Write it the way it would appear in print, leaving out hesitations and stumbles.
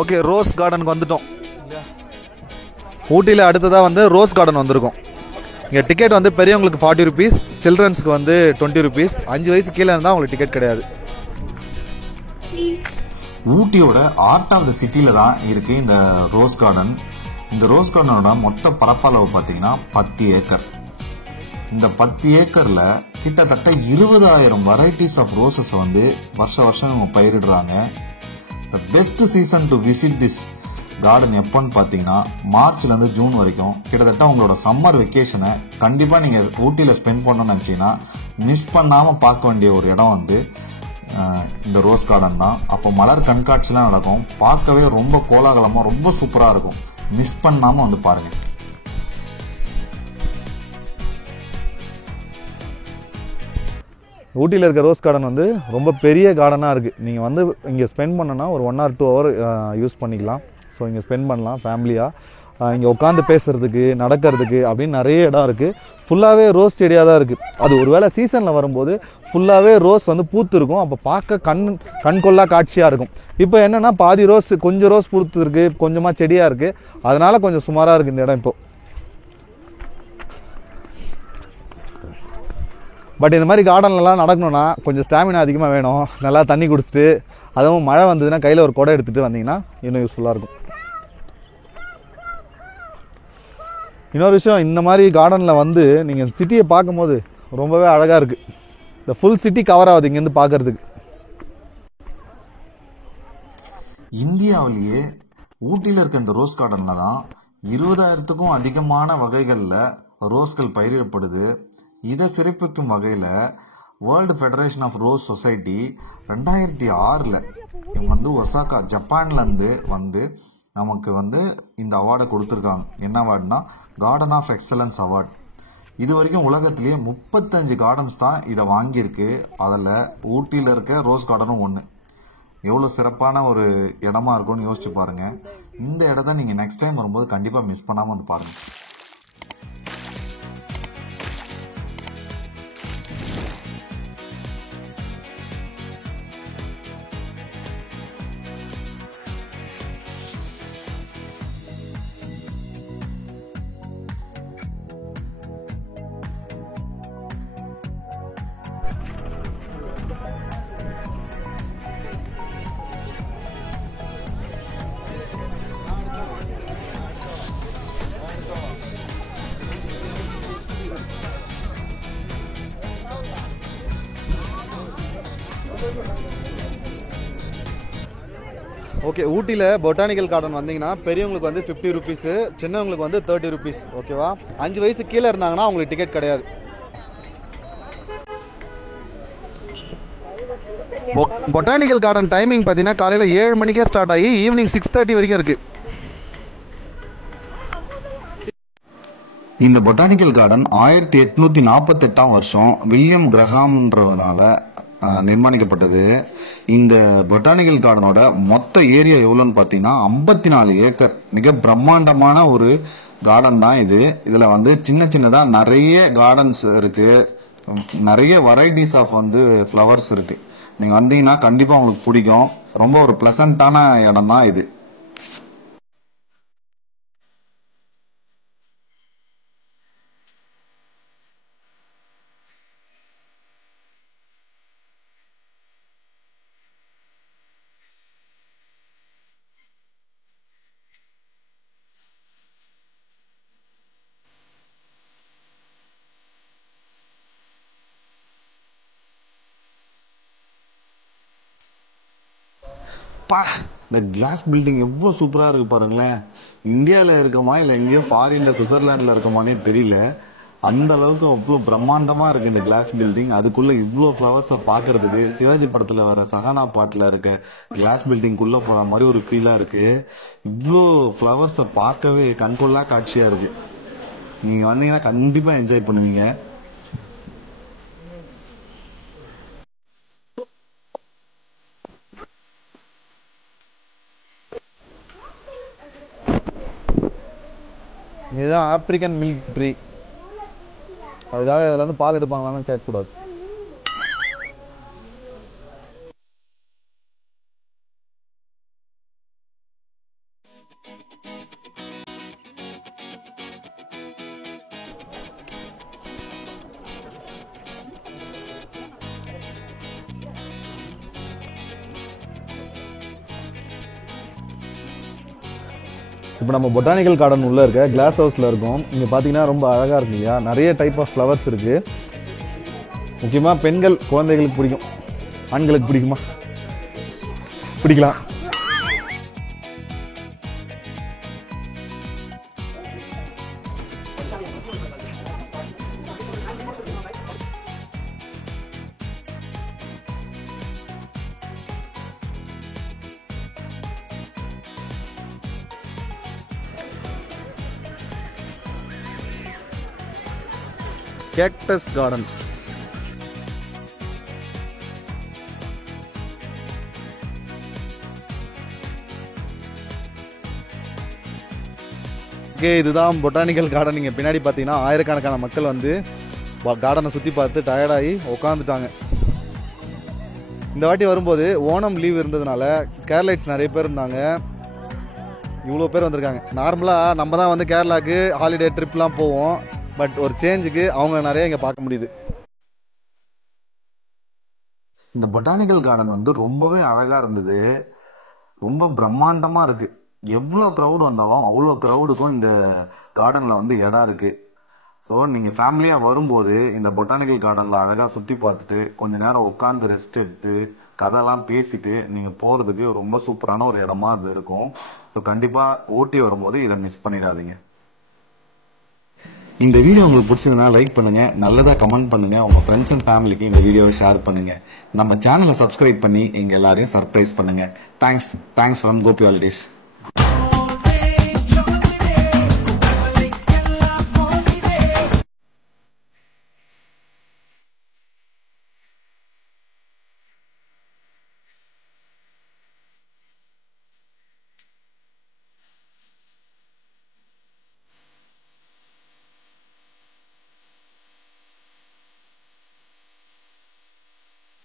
Okay, rose கார்டனுக்கு வந்துட்டோம். ஊட்டியில் அடுத்ததாக வந்து ரோஸ் கார்டன் வந்திருக்கும். இங்கே டிக்கெட் வந்து பெரியவங்களுக்கு 40 ருபீஸ், சில்ட்ரன்ஸுக்கு வந்து 20 ருபீஸ். 5 வயசு கீழே இருந்தால் உங்களுக்கு டிக்கெட் கிடையாது. ஊட்டியோட ஆர்ட் ஆஃப் த சிட்டில தான் இருக்கு இந்த ரோஸ் கார்டன். இந்த ரோஸ் கார்டனோட மொத்த பரப்பளவு பார்த்தீங்கன்னா 10 ஏக்கர். இந்த 10 ஏக்கர்ல கிட்டத்தட்ட 20,000 வெரைட்டிஸ் ஆஃப் ரோசஸ் வந்து வருஷம் இவங்க பயிரிடுறாங்க. The best season to visit this garden எப்போன்னு பார்த்தீங்கன்னா மார்ச்லேருந்து ஜூன் வரைக்கும். கிட்டத்தட்ட உங்களோட சம்மர் வெக்கேஷனை கண்டிப்பாக நீங்கள் ஊட்டியில் ஸ்பெண்ட் பண்ணணும்னு நினச்சிங்கன்னா மிஸ் பண்ணாமல் பார்க்க வேண்டிய ஒரு இடம் வந்து இந்த ரோஸ் கார்டன் தான். அப்போ மலர் கண்காட்சிலாம் நடக்கும். பார்க்கவே ரொம்ப கோலாகலமாக ரொம்ப சூப்பராக இருக்கும். மிஸ் பண்ணாமல் வந்து பாருங்கள். ஊட்டியில் இருக்க ரோஸ் கார்டன் வந்து ரொம்ப பெரிய கார்டனாக இருக்குது. நீங்கள் வந்து இங்கே ஸ்பெண்ட் பண்ணனா ஒரு 1 or 2 hour யூஸ் பண்ணிக்கலாம். ஸோ இங்கே ஸ்பெண்ட் பண்ணலாம் ஃபேமிலியாக. இங்கே உட்காந்து பேசுகிறதுக்கு, நடக்கிறதுக்கு அப்படின்னு நிறைய இடம் இருக்குது. ஃபுல்லாகவே ரோஸ் செடியாக தான் இருக்குது. அது ஒரு வேளை சீசனில் வரும்போது ஃபுல்லாகவே ரோஸ் வந்து பூத்து இருக்கும். அப்போ பார்க்க கண்கொள்ளா காட்சியாக இருக்கும். இப்போ என்னென்னா பாதி ரோஸ், கொஞ்சம் ரோஸ் பூத்து இருக்குது, கொஞ்சமாக செடியாக இருக்குது. அதனால் கொஞ்சம் சுமாராக இருக்குது இந்த இடம் இப்போது. பட் இந்த மாதிரி கார்டன்லலாம் நடக்கணும்னா கொஞ்சம் ஸ்டாமினா அதிகமாக வேணும். நல்லா தண்ணி குடிச்சிட்டு, அதுவும் மழை வந்ததுன்னா கையில் ஒரு குடை எடுத்துகிட்டு வந்தீங்கன்னா இன்னும் யூஸ்ஃபுல்லாக இருக்கும். இன்னொரு விஷயம், இந்த மாதிரி கார்டனில் வந்து நீங்கள் சிட்டியை பார்க்கும்போது ரொம்பவே அழகாக இருக்குது. இந்த ஃபுல் சிட்டி கவர் ஆகுது இங்கேருந்து பார்க்குறதுக்கு. இந்தியாவிலேயே ஊட்டியில் இருக்க இந்த ரோஸ் கார்டனில் தான் 20,000க்கும் அதிகமான வகைகளில் ரோஸ்கள் பயிரிடப்படுது. இதை சிறப்பிக்கும் வகையில் world federation of rose society 2006 இவங்க வந்து ஒசாக்கா ஜப்பான்லேருந்து வந்து நமக்கு வந்து இந்த அவார்டை கொடுத்துருக்காங்க. என்ன அவார்டுனா கார்டன் ஆஃப் எக்ஸலன்ஸ் அவார்டு. இது வரைக்கும் உலகத்திலேயே 35 கார்டன்ஸ் தான் இதை வாங்கியிருக்கு. அதில் ஊட்டியில் இருக்க ரோஸ் கார்டனும் ஒன்று. எவ்வளோ சிறப்பான ஒரு இடமா இருக்கும்னு யோசிச்சு பாருங்கள். இந்த இடத்த நீங்கள் நெக்ஸ்ட் டைம் வரும்போது கண்டிப்பாக மிஸ் பண்ணாமல் வந்து பாருங்கள். ஓகே, ஊட்டியில் பொட்டானிக்கல் கார்டன் வந்தீங்கன்னா பெரியவங்களுக்கு வந்து 50 ருபீஸு, சின்னவங்களுக்கு வந்து 30 ருபீஸ். ஓகேவா? 5 வயசு கீழே இருந்தாங்கன்னா அவங்களுக்கு டிக்கெட் கிடையாது. பொட்டானிக்கல் கார்டன் டைமிங் பார்த்தீங்கன்னா காலையில் 7 மணிக்கே ஸ்டார்ட் ஆகி ஈவினிங் 6:30 வரைக்கும் இருக்குது. இந்த பொட்டானிக்கல் கார்டன் 1848 வருஷம் வில்லியம் கிரஹாம்ன்றவனால நிர்மாணிக்கப்பட்டது. இந்த பொட்டானிக்கல் கார்டனோட மொத்த ஏரியா எவ்வளோன்னு பார்த்தீங்கன்னா 54 ஏக்கர். மிக பிரம்மாண்டமான ஒரு கார்டன் தான் இது. இதில் வந்து சின்னதாக நிறைய கார்டன்ஸ் இருக்கு, நிறைய வெரைட்டிஸ் ஆஃப் வந்து ஃப்ளவர்ஸ் இருக்கு. நீங்கள் வந்தீங்கன்னா கண்டிப்பாக உங்களுக்கு பிடிக்கும். ரொம்ப ஒரு பிளசண்டான இடம் தான் இது. இந்த கிளாஸ் பில்டிங் எவ்வளோ சூப்பராக இருக்கு பாருங்களேன். இந்தியாவில் இருக்கமா இல்லை எங்கேயோ ஃபாரின்ல சுவிட்சர்லாண்டில் இருக்கமானே தெரியல. அந்த அளவுக்கு அவ்வளோ பிரம்மாண்டமாக இருக்கு இந்த கிளாஸ் பில்டிங். அதுக்குள்ள இவ்வளோ ஃப்ளவர்ஸை பார்க்கறதுக்கு சிவாஜி படத்தில் வர சகானா பாட்டில் இருக்க கிளாஸ் பில்டிங்குள்ளே போகிற மாதிரி ஒரு ஃபீலாக இருக்கு. இவ்வளோ ஃப்ளவர்ஸை பார்க்கவே கண்கொள்ளா காட்சியாக இருக்கு. நீங்கள் வந்தீங்கன்னா கண்டிப்பாக என்ஜாய் பண்ணுவீங்க. இதுதான் ஆப்பிரிக்கன் மில்க் ட்ரீ. அதுக்காக இதில் வந்து பால் எடுப்பாங்களான்னு கேட்கக்கூடாது. இப்போ நம்ம பொட்டானிக்கல் கார்டன் உள்ளே இருக்க கிளாஸ் ஹவுஸில் இருக்கோம். இங்கே பார்த்தீங்கன்னா ரொம்ப அழகாக இருக்கு இல்லையா, நிறைய டைப் ஆஃப் ஃப்ளவர்ஸ் இருக்குது. முக்கியமாக பெண்கள் குழந்தைகளுக்கு பிடிக்கும். ஆண்களுக்கு பிடிக்குமா? பிடிக்கலாம். Cactus garden. ஓகே, இதுதான் பொட்டானிக்கல் கார்டன். நீங்கள் பின்னாடி பார்த்தீங்கன்னா ஆயிரக்கணக்கான மக்கள் வந்து கார்டனை சுற்றி பார்த்து டயர்டாகி உட்காந்துட்டாங்க. இந்த வாட்டி வரும்போது ஓணம் லீவ் இருந்ததுனால கேரளைட்ஸ் நிறைய பேர் இருந்தாங்க. இவ்வளோ பேர் வந்திருக்காங்க. நார்மலாக நம்ம தான் வந்து கேரளாவுக்கு ஹாலிடே ட்ரிப்லாம் போவோம். பட் ஒரு சேஞ்சுக்கு அவங்க நிறைய இங்கே பார்க்க முடியுது. இந்த பொட்டானிக்கல் கார்டன் வந்து ரொம்பவே அழகா இருந்தது. ரொம்ப பிரம்மாண்டமா இருக்கு. எவ்வளோ க்ரௌடு வந்தாலும் அவ்வளோ க்ரௌடுக்கும் இந்த கார்டன்ல வந்து இடம் இருக்கு. ஸோ நீங்க ஃபேமிலியா வரும்போது இந்த பொட்டானிக்கல் கார்டன்ல அழகா சுத்தி பார்த்துட்டு கொஞ்ச நேரம் உட்காந்து ரெஸ்ட் எடுத்து கதையெல்லாம் பேசிட்டு நீங்க போறதுக்கு ரொம்ப சூப்பரான ஒரு இடமா அது இருக்கும். ஸோ கண்டிப்பா ஊட்டி வரும்போது இதை மிஸ் பண்ணிடாதீங்க. இந்த வீடியோ உங்களுக்கு பிடிச்சிருந்தா லைக் பண்ணுங்க, நல்லதா கமெண்ட் பண்ணுங்க, உங்க ஃப்ரெண்ட்ஸ் அண்ட் ஃபேமிலிக்கு இந்த வீடியோவை ஷேர் பண்ணுங்க. நம்ம சேனலை சப்ஸ்கிரைப் பண்ணி எங்க எல்லாரையும் சர்ப்ரைஸ் பண்ணுங்க. Thanks from Gopi holidays.